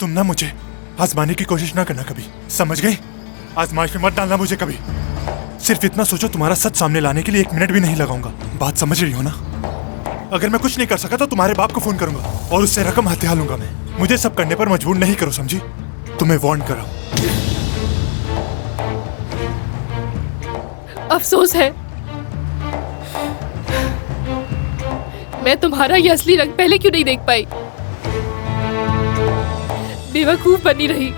तुम ना मुझे आजमाने की कोशिश ना करना कभी, समझ गई? आजमाइश में मत डालना मुझे कभी। सिर्फ इतना सोचो, तुम्हारा सच सामने लाने के लिए 1 मिनट भी नहीं लगाऊंगा। बात समझ रही हो ना? अगर मैं कुछ नहीं कर सका तो तुम्हारे बाप को फोन करूंगा और उससे रकम हत्या लूंगा मैं। मुझे सब करने पर मजबूर नहीं करो, समझी? तुम्हें वार्न करा। अफसोस है मैं तुम्हारा ये असली रंग पहले क्यों नहीं देख पाई। बेवकूफ बनी रही।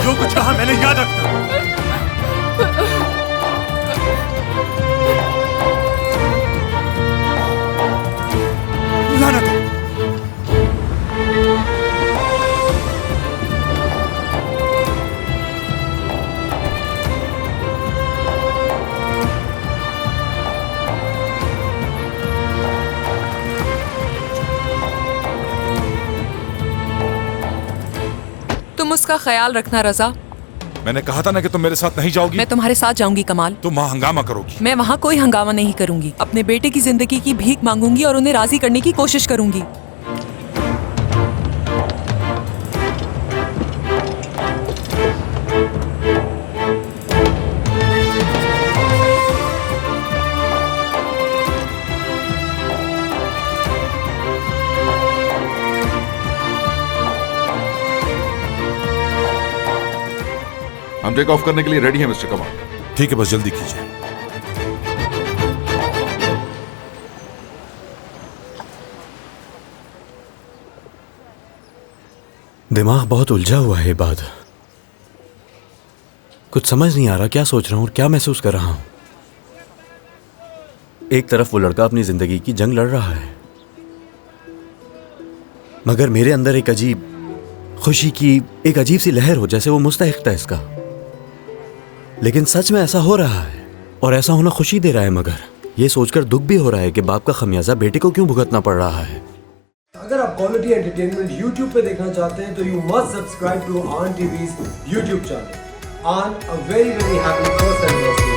जो कुछ कहा मैंने याद रखना। लानत हो। तुम उसका ख्याल रखना रजा। मैंने कहा था ना कि तुम मेरे साथ नहीं जाओगी। मैं तुम्हारे साथ जाऊंगी कमाल। तुम वहाँ हंगामा करोगी। मैं वहाँ कोई हंगामा नहीं करूंगी। अपने बेटे की जिंदगी की भीख मांगूंगी और उन्हें राजी करने की कोशिश करूंगी। हम टेक ऑफ करने के लिए रेडी हैं मिस्टर कमाल। ठीक है, बस जल्दी कीजिए। दिमाग बहुत उलझा हुआ है बाद। कुछ समझ नहीं आ रहा क्या सोच रहा हूं और क्या महसूस कर रहा हूं। एक तरफ वो लड़का अपनी जिंदगी की जंग लड़ रहा है, मगर मेरे अंदर एक अजीब खुशी की एक अजीब सी लहर हो, जैसे वो मुस्तहिक था इसका। लेकिन सच में ऐसा हो रहा है और ऐसा होना खुशी दे रहा है, मगर ये सोचकर दुख भी हो रहा है कि बाप का खमियाजा बेटे को क्यों भुगतना पड़ रहा है। अगर आप क्वालिटी एंटरटेनमेंट YouTube पे देखना चाहते हैं तो यू मस्ट सब्सक्राइब टू आन टीवीज़ YouTube चैनल। आन, a very happy first anniversary.